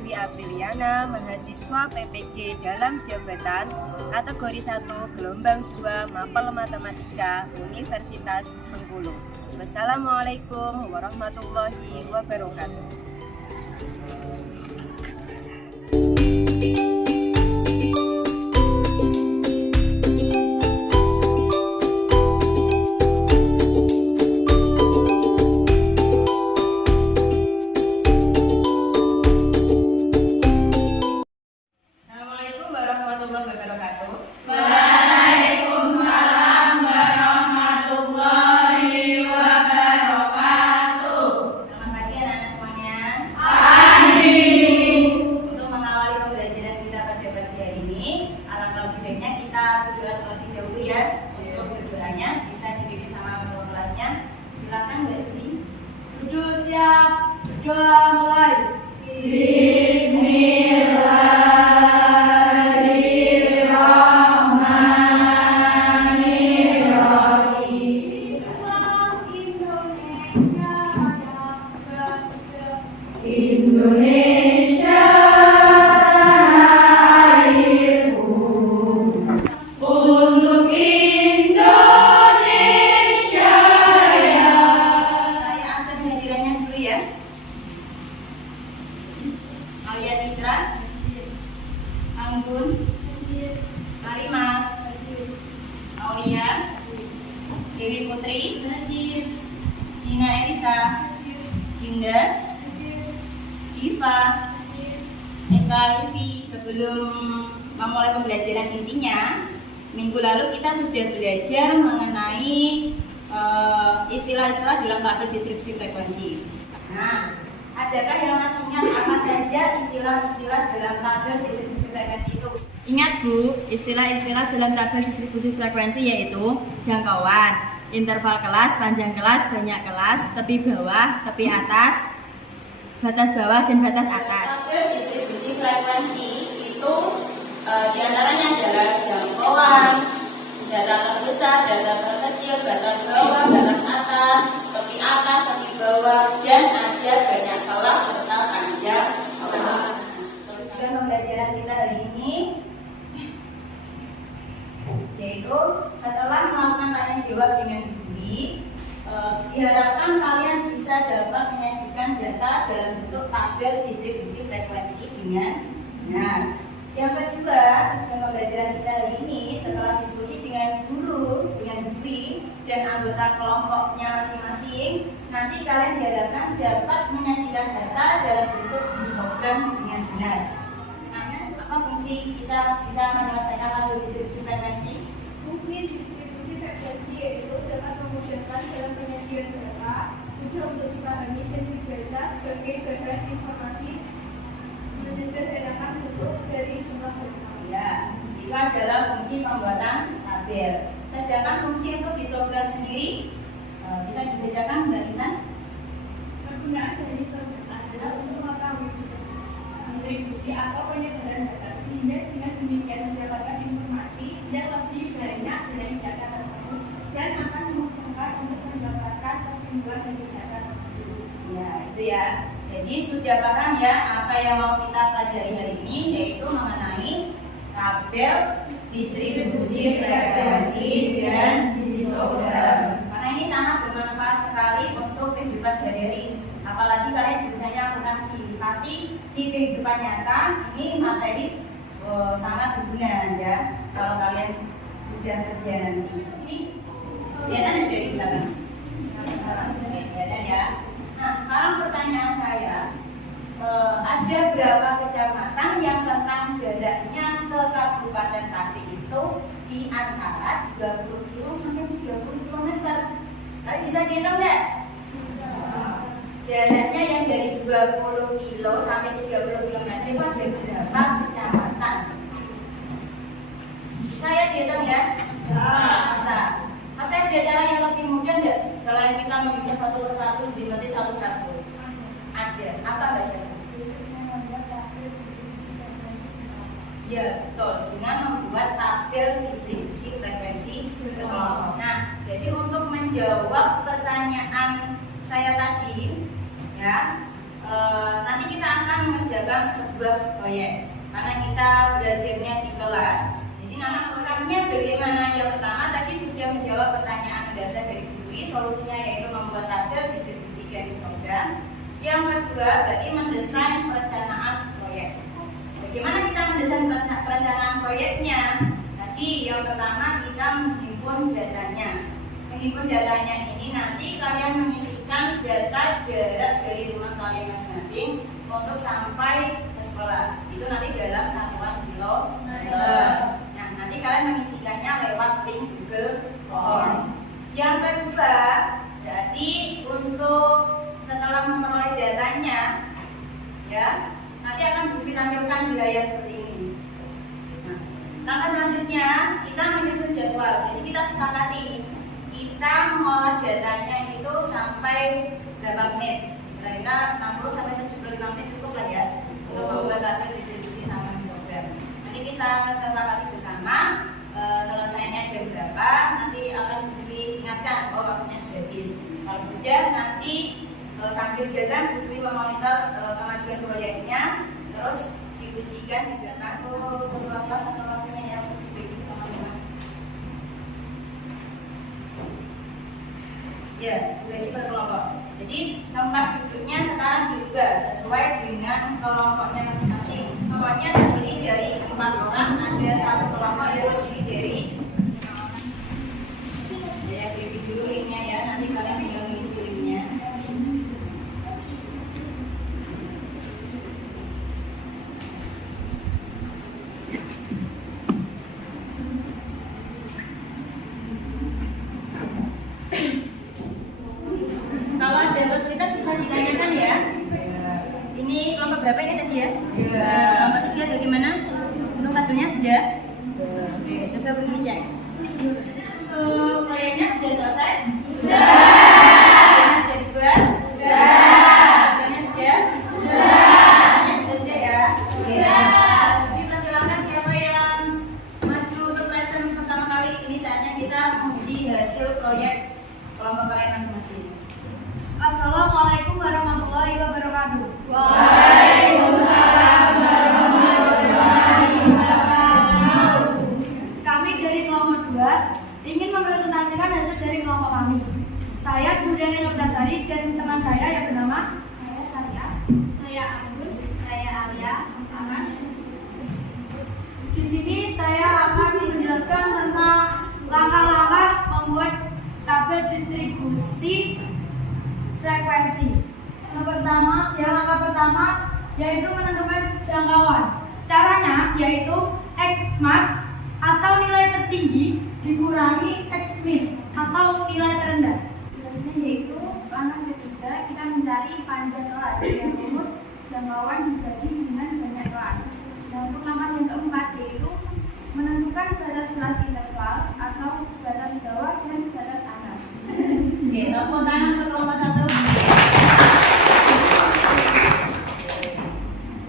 Dwi Apriliana, mahasiswa PPG dalam jabatan kategori 1 gelombang 2 Mapel Matematika Universitas Bengkulu. Wassalamualaikum warahmatullahi wabarakatuh. Silakan Mbak Dwi. Duduk siap, doa mulai. Bismillahirrahmanirrahim. Indonesia untuk Indonesia ya. Saya absen hadirannya dulu ya. Alia Citra, Anggun, Karima, Aulia, Dewi Putri, Gina Elisa, Dinda, Diva, Eka Livi. Sebelum memulai pembelajaran intinya, minggu lalu kita sudah belajar mengenai istilah-istilah dalam tabel distribusi frekuensi. Nah, adakah yang masih ingat apa saja istilah-istilah dalam tabel distribusi frekuensi itu? Ingat Bu, istilah-istilah dalam tabel distribusi frekuensi yaitu jangkauan, interval kelas, panjang kelas, banyak kelas, tepi bawah, tepi atas, batas bawah, dan batas atas. Tabel distribusi frekuensi itu diantaranya adalah jangkauan, data terbesar, data terkecil, batas bawah, batas atas, tepi bawah, dan ada banyak kelas serta panjang kelas. Tujuan pembelajaran kita hari ini yaitu setelah melakukan tanya jawab dengan Dwi, diharapkan kalian bisa dapat menyajikan data dalam bentuk tabel distribusi frekuensi dengan benar. Yang kedua, tujuan pembelajaran kita hari ini setelah diskusi dengan guru, dengan Dwi dan anggota kelompoknya masing-masing, nanti kalian diharapkan dapat menyajikan data dalam bentuk histogram dengan benar. Nah, apa fungsi kita bisa menyelesaikan tabel distribusi frekuensi? Fungsi distribusi frekuensi yaitu dapat memudahkan dalam penyajian data, mudah untuk dipahami dan dibaca sebagai bahan informasi, menyederhanakan bentuk dari jumlah data. Ya, itu adalah fungsi pembuatan tabel. Sedangkan fungsi untuk histogram sendiri bisa dibedakan Mbak Intan? Penggunaan dari histogram adalah untuk mengetahui distribusi atau penyebaran data, sehingga dengan demikian mendapatkan informasi yang lebih banyak dari data tersebut dan akan memudahkan untuk mendapatkan kesimpulan dari data tersebut. Ya, itu ya. Jadi sudah paham ya apa yang mau kita pelajari hari ini, yaitu mengenai tabel distribusi frekuensi dan histogram. Karena ini sangat bermanfaat sekali untuk kehidupan sehari-hari. Apalagi kalian jurusannya akuntansi, pasti di kehidupan nyata ini materi sangat berguna ya. Kalau kalian sudah kerja nanti, ini kelihatan ada di belakang. Kelihatan ya. Nah, sekarang pertanyaan saya, ada berapa kecamatan yang rentang jaraknya ke Kabupaten Pati itu di antara 20 km sampai 30 km? Kalian bisa hitung nggak? Jaraknya yang dari 20 kilo sampai 30 km itu ada berapa kecamatan? Saya dihitung ya? Bisa. Apa ada cara yang lebih mudah nggak? Selain kita menghitung satu persatu, dimulai satu-satu. Ada. Apa Mbak Syarif? Ya, betul. Dengan membuat tabel distribusi frekuensi kelompok. Nah, jadi untuk menjawab pertanyaan saya tadi, ya, nanti kita akan mengerjakan mengerjakan sebuah proyek. Karena kita belajarnya di kelas, jadi nama lengkapnya bagaimana? Yang pertama tadi sudah menjawab pertanyaan dasar dari Dwi, solusinya yaitu membuat tabel distribusi garis program. Yang kedua berarti mendesain perencanaan proyek. Bagaimana kita mendesain perencanaan proyeknya? Tadi yang pertama kita menghimpun datanya. Menghimpun datanya ini nanti kalian mengisikan data jarak dari rumah kalian masing-masing untuk sampai ke sekolah. Itu nanti dalam satuan kilometer. Nah, nanti kalian mengisikannya lewat link Google Form. Yang kedua, berarti untuk setelah memperoleh datanya, ya, nanti akan ditampilkan di layar seperti ini. Nah, langkah selanjutnya kita menyusun jadwal. Jadi kita sepakati kita mengolah datanya itu sampai berapa menit? Kira-kira 60 sampai 75 menit cukup lah ya untuk membuat tabel distribusi sama program. Nanti kita sepakati bersama selesainya jam berapa. Nanti akan diingatkan bahwa waktunya sudah habis. Kalau sudah nanti sambil jalan Dwi memonitor kemajuan proyeknya, terus diujikan di belakang kelas atau waktunya ya teman-teman. Ya, bagi per kelompok. Jadi tempat duduknya sekarang diubah sesuai dengan kelompoknya masing-masing. Pokoknya terdiri dari 4 orang, ada satu kelompok yang terdiri dari saya beri dulu linknya ya, nanti kalian tinggal mengisi linknya. Kalau ada kesulitan bisa ditanyakan ya. Ini kelompok berapa ini tadi ya? Kelompok 3 bagaimana? Untuk tabelnya sudah? Oke, coba begini cek. Untuk proyeknya sudah selesai? Sudah. Proyeknya sudah dibuat? Sudah. Tabelnya sudah? Sudah. Sudah ya? Sudah. Jadi persilakan siapa yang maju untuk lesson pertama kali. Ini saatnya kita menguji hasil proyek kelompok kalian masing-masing. Assalamualaikum warahmatullahi wabarakatuh. Waalaikumsalam warahmatullahi wabarakatuh. Kami dari kelompok 2 ingin mempresentasikan hasil dari kelompok kami. Saya Juliana Nurtasari dan teman saya yang bernama saya Anggun, saya Alia. Di sini saya akan menjelaskan tentang langkah-langkah membuat tabel distribusi frekuensi. Langkah pertama yaitu menentukan jangkauan. Caranya yaitu X max atau nilai tertinggi dikurangi X min atau nilai terendah. Yaitu langkah ketiga kita mencari panjang kelas yang rumus jangkauan dibagi dengan banyak kelas. Dan untuk langkah yang keempat yaitu menentukan batas kelas interval atau batas bawah dan batas atas. Oke, tepuk tangan untuk kelompok 1.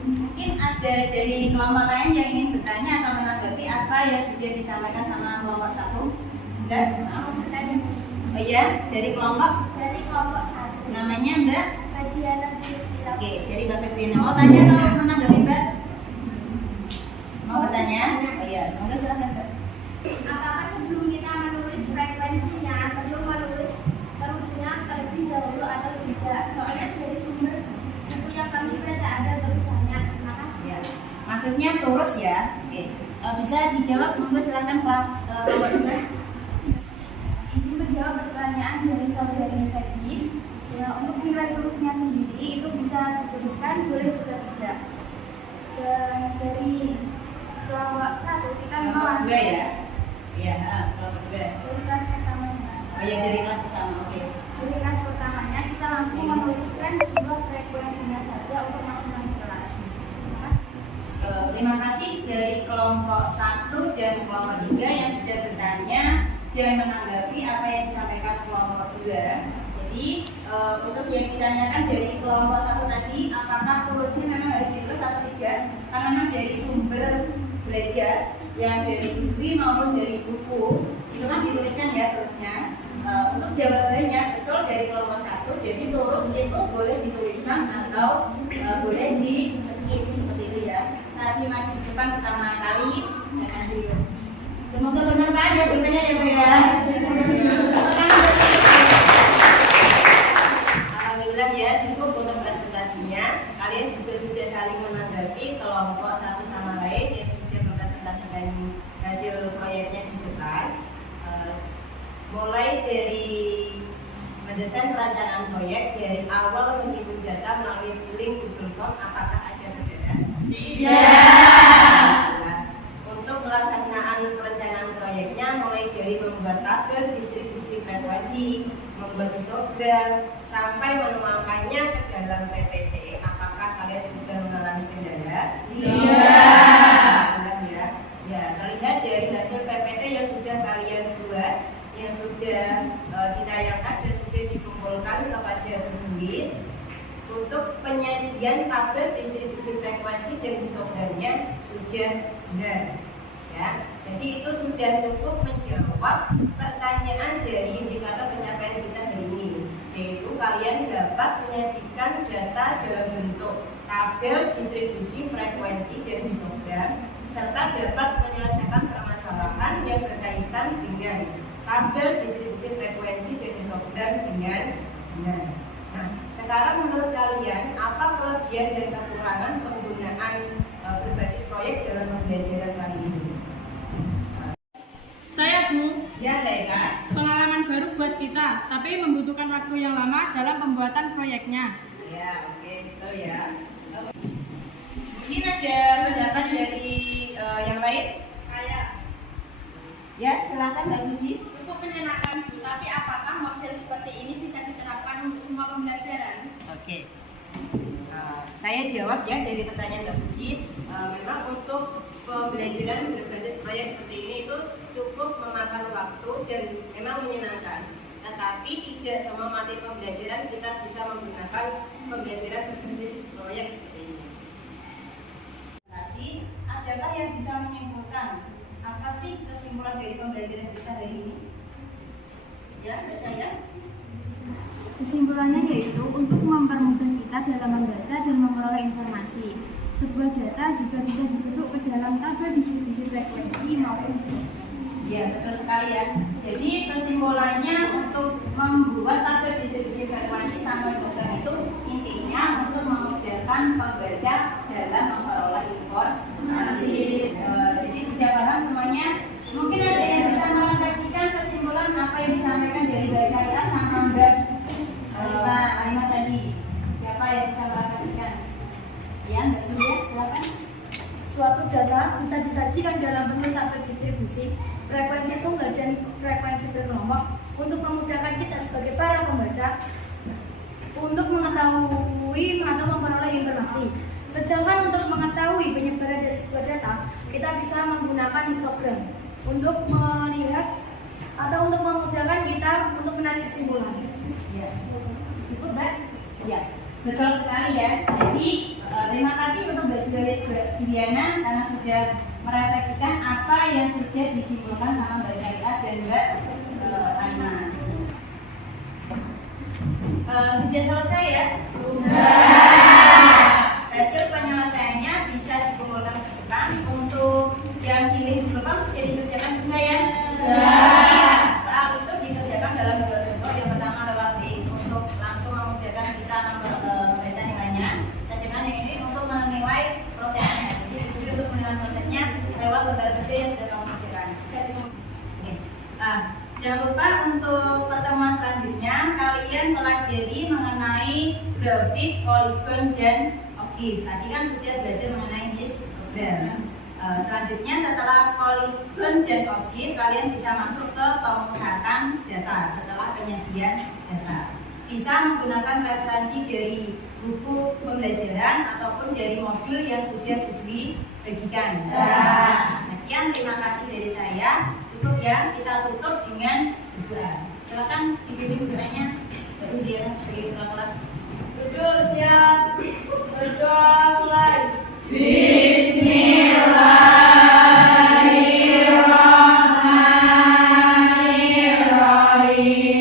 Mungkin ada dari kelompok lain yang ingin bertanya atau menanggapi apa yang sudah disampaikan sama kelompok 1? Enggak? Oh iya, dari kelompok? Dari kelompok 1. Namanya Mbak? Febiana Tulusila. Oke, dari Mbak Febriana. Mau tanya atau menanggapi Mbak? Mau bertanya? Oh iya, monggo silakan Mbak. Apakah sebelum kita menulis frekuensinya perlu menulis terusnya terlebih dahulu atau tidak? Soalnya dari sumber buku yang kami baca ada terusannya. Terima kasih. Ya. Maksudnya terus ya? Oke. Bisa dijawab, monggo silakan Pak kelompok 2. Izin menjawab pertanyaan dari saudari Febi. Ya, untuk nilai terusnya sendiri itu bisa dituliskan, boleh juga tidak. Dan dari kelompok 1 kita Kelompok 2 memang ya? Iya, kelompok 2. dari kelas pertamanya. Oh iya, dari kelas pertama, oke. Dari kelas pertamanya kita langsung menuliskan jumlah frekuensinya saja untuk masing-masing kelas. Terima kasih dari kelompok 1 dan kelompok 3 yang sudah bertanya dan menanggapi apa yang disampaikan kelompok 2. Jadi untuk yang ditanyakan dari kelompok 1 tadi, apakah terusnya memang harus ditulis atau tidak? Karena memang dari sumber belajar yang dari buku maupun dari buku itu kan dituliskan ya terusnya. Untuk jawabannya betul dari kelompok 1, jadi terus itu boleh dituliskan atau boleh di skip. berarti kelompok satu sama lain yang sudah mempresentasikan hasil proyeknya di depan, mulai dari mendesain perencanaan proyek dari awal menghitung data melalui link Google Form, apakah ada perbedaan? Tidak. Untuk pelaksanaan perencanaan proyeknya mulai dari membuat tabel distribusi frekuensi, membuat histogram, sampai menuangkannya ke dalam PPT, apakah kalian sudah mengalami kendala? Tidak. Ya, terlihat dari hasil PPT yang sudah kalian buat, yang sudah ditayangkan dan sudah dikumpulkan kepada penulis. Untuk penyajian tabel distribusi frekuensi dan histogramnya sudah benar. Ya, jadi itu sudah cukup menjawab pertanyaan dari indikator pencapaian kita hari ini, yaitu kalian dapat menyajikan data dalam bentuk tabel distribusi frekuensi dan histogram, serta dapat menyelesaikan permasalahan yang berkaitan dengan tabel distribusi frekuensi dan histogram dengan benar. Nah, sekarang menurut kalian apa kelebihan dan kekurangan penggunaan berbasis proyek dalam pembelajaran kali ini? Saya Bu, Ya, baik kan? pengalaman baru buat kita, tapi membutuhkan waktu yang lama dalam pembuatan proyeknya. Ya, oke, betul ya. Mungkin ada pendapat dari yang lain? Ya, silakan Mbak Puji. Cukup menyenangkan Bu, tapi apakah model seperti ini bisa diterapkan untuk semua pembelajaran? Oke. Saya jawab ya dari pertanyaan Mbak Puji. Memang untuk pembelajaran berbasis proyek seperti ini itu cukup memakan waktu dan memang menyenangkan. Tetapi tidak semua materi pembelajaran kita bisa menggunakan pembelajaran berbasis proyek seperti ini. Adakah yang bisa menyimpulkan apa sih kesimpulan dari pembelajaran kita hari ini? Ya, Mbak Saya. Kesimpulannya yaitu untuk mempermudah kita dalam membaca dan memperoleh informasi. Sebuah data juga bisa dibentuk ke dalam tabel distribusi frekuensi maupun histogram. Ya, betul sekali ya. Jadi kesimpulannya untuk membuat tabel distribusi frekuensi sampai histogram itu intinya untuk memudahkan pembaca dalam memperoleh informasi. Jadi sudah paham semuanya? Mungkin ada yang bisa merefleksikan kesimpulan apa yang disampaikan dari Mbak Syariah sama Mbak Alimah tadi. Siapa yang bisa merefleksikan? Ya, Mbak Surya, silakan. Suatu data bisa disajikan dalam bentuk tabel distribusi frekuensi tunggal dan frekuensi berkelompok untuk memudahkan kita sebagai para pembaca untuk mengetahui atau memperoleh informasi. Sedangkan untuk mengetahui penyebaran dari sebuah data, kita bisa menggunakan histogram untuk melihat atau untuk memudahkan kita untuk menarik kesimpulan. Ya. Cukup, Mbak? Ya, betul sekali ya. Jadi terima kasih untuk Mbak Juliana karena sudah merefleksikan apa yang sudah disimpulkan sama Mbak Syariah dan Mbak Aina. Sudah selesai ya? Hasil penyelesaiannya bisa dikumpulkan ke depan. Untuk yang di depan sudah dikerjakan juga ya? Soal itu dikerjakan dalam dua bentuk. Yang pertama lewat link untuk langsung memudahkan kita membaca nilainya. Sedangkan yang ini untuk menilai prosesnya. Jadi untuk menilai prosesnya lewat lembar kerja yang sudah kamu kerjakan. Jangan lupa untuk pertemuan selanjutnya kalian pelajari mengenai grafik, poligon, dan okif. Tadi kan sudah belajar mengenai histogram. Selanjutnya setelah poligon dan okif kalian bisa masuk ke pemusatan data setelah penyajian data. Bisa menggunakan referensi dari buku pembelajaran ataupun dari modul yang sudah dibagikan. Sekian, terima kasih dari saya. Cukup ya, kita tutup dengan doa. Silakan dipimpin doanya dari dia sebagai ketua kelas. Duduk siap, berdoa mulai. Bismillahirrahmanirrahim.